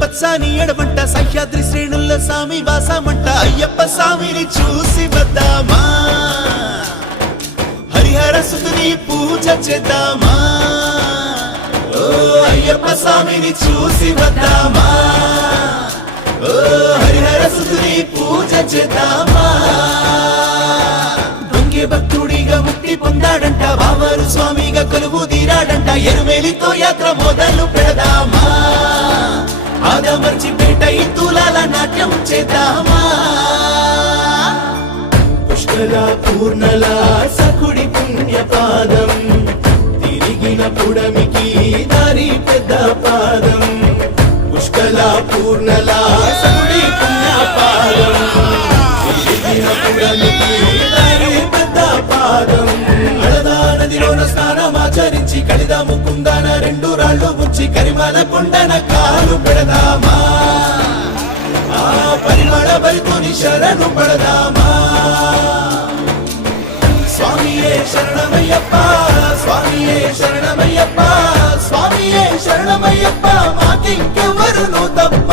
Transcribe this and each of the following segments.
పచ్చాని ఎడమంట సహ్యాద్రి శ్రేణుల్లో సామి వాసమంట అయ్యప్ప స్వామిని చూసి వద్దామా హరిహర సుతుని పూజ చేద్దామా ఓ అయ్యప్ప స్వామిని చూసి వద్దామా ఓ హరిహర సుతుని పూజ చేద్దామా దొంగే భక్తుడిగా ముక్తి పొందాడంట బావారు స్వామిగా కొలువు తీరాడంట ఎరుమేలితో యాత్ర మొదలు పెడదామా ఆదమర్చిపేట ఇంతులాల నాట్యం చేద్దామా పుష్కర పూర్ణల సకుడి పుణ్యపాదం తిరిగిన పుడమికి దారి పెద్ద పాదం పుష్కర పూర్ణల సకుడి పుణ్యపాదం తిరిగిన పుడమికి దారి పెద్ద పాదం అలదా నదిలోన స్నానమాచరించి కలిదా ముకుందాన రెండు రాళ్ళు ముంచి కరిమల కొండన కాలు పెడదామా ఆ పరిమళ భరితుని శరణు పడదామా స్వామియే శరణమయ్యప్ప స్వామియే శరణమయ్యప్ప స్వామియే శరణమయ్యప్ప మాకింకెవరును తప్ప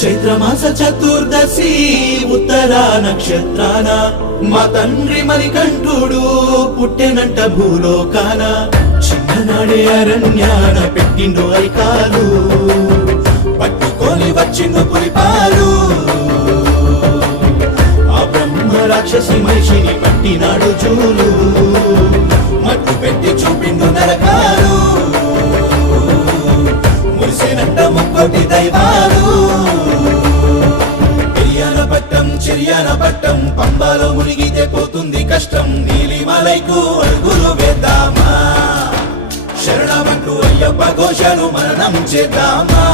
చైత్రమాస చతుర్దశి ఉత్తర నక్షత్రాన మా తండ్రి మణికంఠుడు పుట్టెనంట భూలోకాన చిన్ననాడే అరణ్యాన పెట్టిండు అరికాలు పట్టుకొని వచ్చిండు పులిపాలు ఆ బ్రహ్మ రాక్షసి మనిషిని పట్టినాడు జూలు మట్టు పెట్టి చూపిండు నరకాలు మురిసినంట ముక్కోటి దైవాలు చెరియన పట్టం పంబాలో మునిగితే పోతుంది కష్టం నీలిమలైకు అడుగులు వేద్దామా శరణమంటూ అయ్యప్ప ఘోషను మరణం చేద్దామా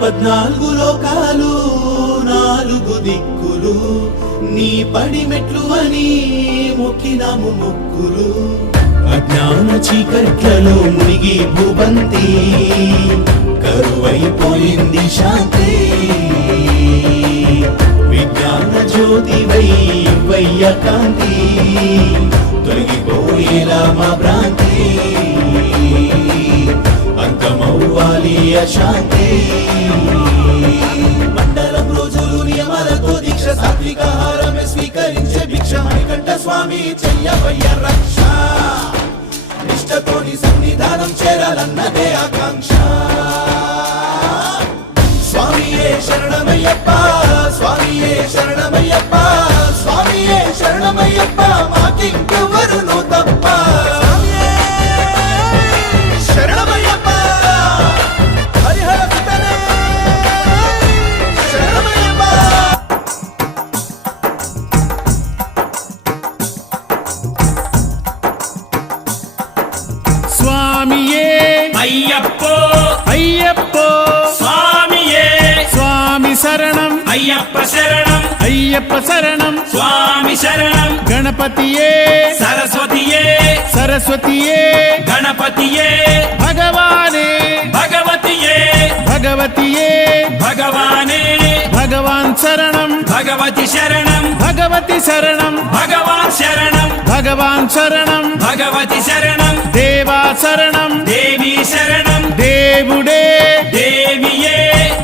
పద్నాలుగు లోకాలు నాలుగు దిక్కులు నీ పడి మెట్లు అని మొక్కినాము మొక్కులు అజ్ఞాన చీకట్లలో మునిగి భూబంతి కరువైపోయింది శాంతి విజ్ఞాన జ్యోతివై వయ్య కాంతి తొలగిపోయేలా మా భ్రాంతి అంతమవ్వాలి అశాంతి మండలం రోజులు నియమాలతో దీక్ష సాత్వికాహారమే స్వీకరించే భిక్ష మణికంఠ స్వామి చెయ్యవయ్య రక్ష నిష్టతోని సన్నిధానం చేరాలన్నదే ఆకాంక్ష స్వామియే శరణమయ్యప్ప స్వామియే శరణమయ్యప్ప స్వామియే శరణమయ్యప్ప మాకింకెవరును తప్ప అయ్యప్పో అయ్యప్పో స్వామియే స్వామి శరణం అయ్యప్ప శరణం అయ్యప్ప శరణం స్వామి శరణం గణపతియే సరస్వతియే సరస్వతియే గణపతియే భగవానే భగవతియే భగవతియే భగవానే భగవాన్ శరణం భగవతి శరణం భగవతి శరణం భగవాన్ శరణం భగవాన్ శరణం భగవతి శరణం దేవా శరణం దేవి శరణం దేవుడే దేవియే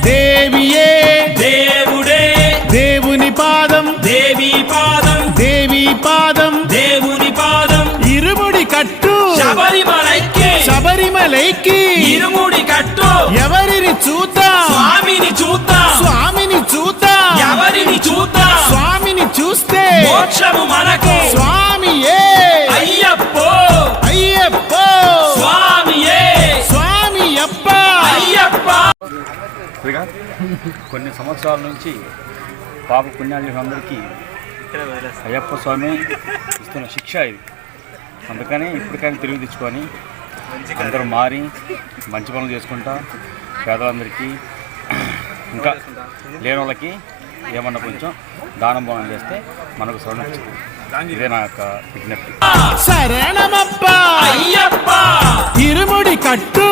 దేవియే దేవుడే దేవుని పాదం దేవి పాదం దేవి పాదం దేవుని పాదం ఇరుముడి కట్టు శబరిమలైకి శబరిమలైకి ఇరుముడి కట్టు ఎవరిని చూద్దాం స్వామిని చూద్దాం స్వామిని చూద్దాం ఎవరిని చూద్దాం స్వామిని చూస్తే మోక్షము మనకు స్వామియే అయ్యప్పో అయ్యప్పో స్వామియే స్వామి అప్ప ఇదిగా కొన్ని సంవత్సరాల నుంచి పాప పుణ్యాలందరికీ అయ్యప్ప స్వామి ఇస్తున్న శిక్ష ఇది. అందుకని ఇప్పటికైనా తిరిగి తెచ్చుకొని అందరూ మారి మంచి పనులు చేసుకుంటా పేదలందరికీ ఇంకా లేని వాళ్ళకి ఏమన్నా కొంచెం దానం బోనం చేస్తే మనకు సౌలభ్యం. ఇదే నా యొక్క విజ్ఞప్తి. శరణమప్ప అయ్యప్ప ఇరుముడి కట్టు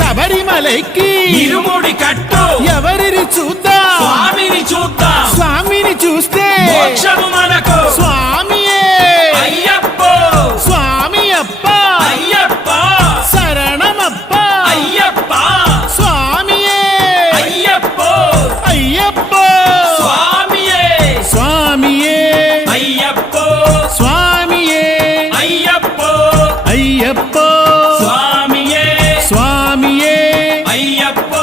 శబరిమలైకి ఇరుముడి కట్టు ఎవరిని చూద్దాం స్వామిని చూద్దాం స్వామిని చూస్తే మోక్షము మనకు స్వామియే అయ్యప్ప స్వామి అప్ప అయ్యప్ప శరణమప్ప అయ్యప్ప స్వామియే అయ్యప్ప అయ్యప్ప స్వామియే స్వామియే అయ్యప్ప స్వామియే అయ్యప్ప అయ్యప్ప స్వామియే స్వామియే అయ్యప్ప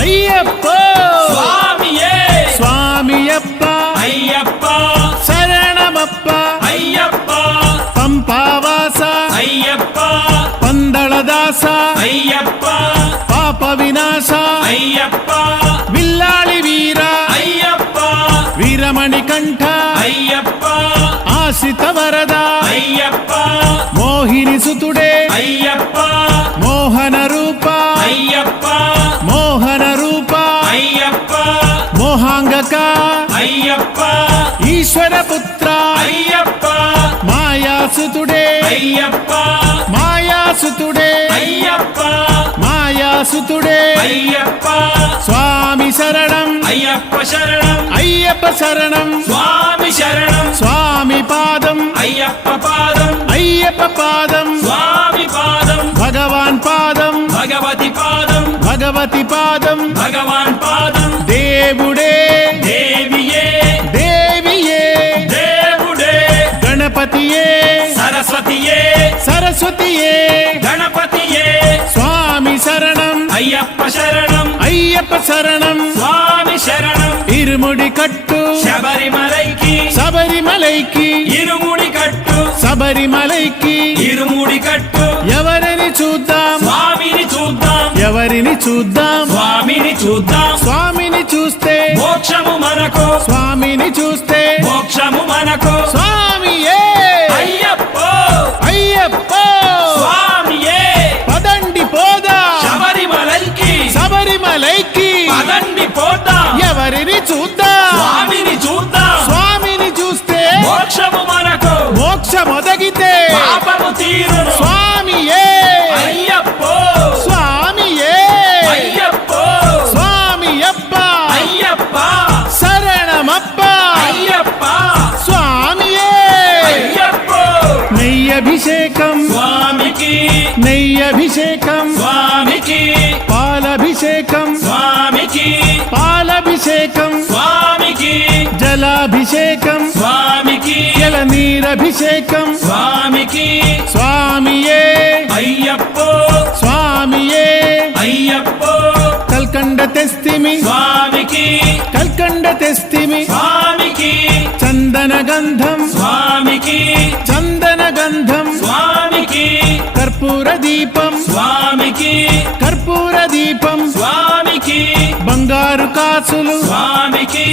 అయ్యప్ప స్వామియే స్వామియప్ప అయ్యప్ప శరణమప్ప అయ్యప్ప పంపావాస అయ్యప్ప పందళదాస అయ్యప్ప పాప వినాశ అయ్యప్ప విల్లాళి వీర అయ్యప్ప వీరమణి కంఠ అయ్యప్ప ఆశ్రిత వరద అయ్యప్ప మోహిని సుతుడే అయ్యప్ప మోహన రూప అయ్యప్ప మోహన రూప అయ్యప్ప మోహాంగక అయ్యప్ప ఈశ్వర పుత్ర అయ్యప్ప మాయాసుతుడే అయ్యప్ప మాయాసుతుడే అయ్యప్ప మాయాసుతుడే అయ్యప్ప స్వామి శరణం అయ్యప్ప శరణం అయ్యప్ప శరణం స్వామి శరణం స్వామి పాదం అయ్యప్ప పాదం అయ్యప్ప పాదం స్వామి పాదం భగవాన్ పాదం భగవతి పాదం భగవతి పాదం భగవాన్ పాదం దేవుడే దేవియే దేవియే దేవుడే గణపతియే సరస్వతియే సరస్వతియే గణపతియే స్వామి శరణం అయ్యప్ప శరణం అయ్యప్ప శరణం స్వామి శరణం ఇరుముడి కట్టు శబరిమలైకి శబరిమలైకి ఇరుముడి కట్టు శబరిమలైకి ఇరుముడి కట్టు ఎవరిని చూద్దాం స్వామిని చూద్దాం ఎవరిని చూద్దాం స్వామిని చూద్దాం స్వామిని చూస్తే మోక్షము మనకు స్వామిని చూస్తే మోక్షము మనకు స్వామియే అయ్యప్ప అయ్యప్ప స్వామియే పదండి పోదా శబరిమలైకి శబరిమలైకి పదండి పోతాం ఎవరిని చూద్దాం స్వామిని చూద్దాం స్వామిని చూస్తే మోక్షము మనకు మోక్షమొదగితే పాపము తీరును స్వామియే అయ్యప్ప స్వామియే అయ్యప్ప స్వామియప్ప అయ్యప్ప శరణమప్ప అయ్యప్ప స్వామియే అయ్యప్ప నెయ్యభిషేకం స్వామికి నెయ్యభిషేకం స్వామికి పాలభిషేకం స్వామికి పాలభిషేకం స్వామికి జలాభిషేకం స్వామికి జలనీరభిషేకం స్వామికి స్వామియే అయ్యప్ప స్వామియే అయ్యప్ప కల్కండ తెస్తిమి స్వామికి కల్కండ తెస్తిమి స్వామికి చందన గంధం స్వామికి చందన గంధం స్వామికి కర్పూర దీపం స్వామికి కర్పూర దీపం స్వామికి బంగారు కాసులు స్వామికి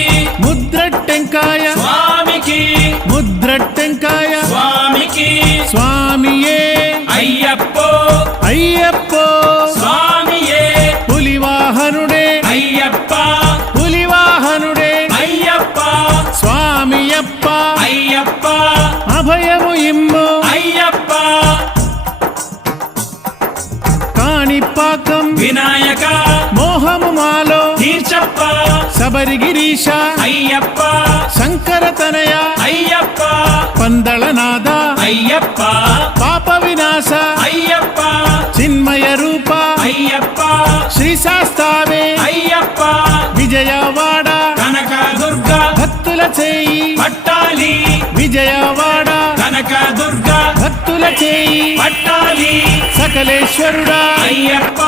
ముద్రట్టెంకాయ స్వామికి ముద్రట్టెంకాయ స్వామికి స్వామియే అయ్యప్ప అయ్యప్ప స్వామియే పులివాహనుడే అయ్యప్ప పులివాహనుడే అయ్యప్ప స్వామియప్ప అయ్యప్ప అభయము ఇమ్ము అయ్యప్ప కాణిపాకం వినాయక మోహము మాలో తీర్చప్ప శబరిగిరీశ అయ్యప్ప శంకర తనయ అయ్యప్ప పందళనాద అయ్యప్ప పాప వినాశ అయ్యప్ప చిన్మయ రూప అయ్యప్ప శ్రీ శాస్తావే అయ్యప్ప విజయవాడ కనక దుర్గ భక్తుల చేయి పట్టాలి విజయవాడ కనక దుర్గ భక్తుల చేయి పట్టాలి సకలేశ్వరుడా అయ్యప్ప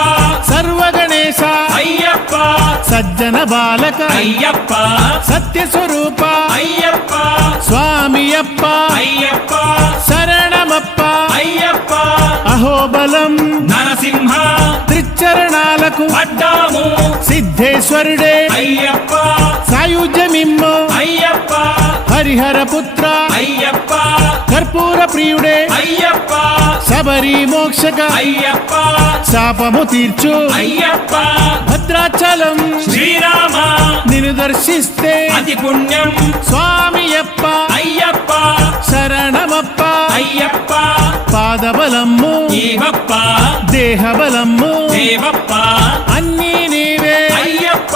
సర్వగణేశ అయ్యప్ప సజ్జన బాలక అయ్యప్ప సత్య స్వరూప అయ్యప్ప స్వామియప్ప అయ్యప్ప శరణమప్ప అయ్యప్ప అహోబలం నరసింహ త్రిచరణాలకు పడ్డాము సిద్ధేశ్వరుడే అయ్యప్ప సాయుజ్యమిమ్ము అయ్యప్ప హరిహర పుత్ర అయ్యప్ప కర్పూర ప్రియుడే అయ్యప్ప శబరి మోక్షక అయ్యప్ప శాపము తీర్చు అయ్యప్ప భద్రాచలం శ్రీరామ నిన్ను దర్శిస్తే అతి పుణ్యం స్వామియప్ప అయ్యప్ప శరణమప్ప అయ్యప్ప పాదబలమ్ము జీవప్ప దేహబలమ్ము దేవప్ప అన్నీ నీవే అయ్యప్ప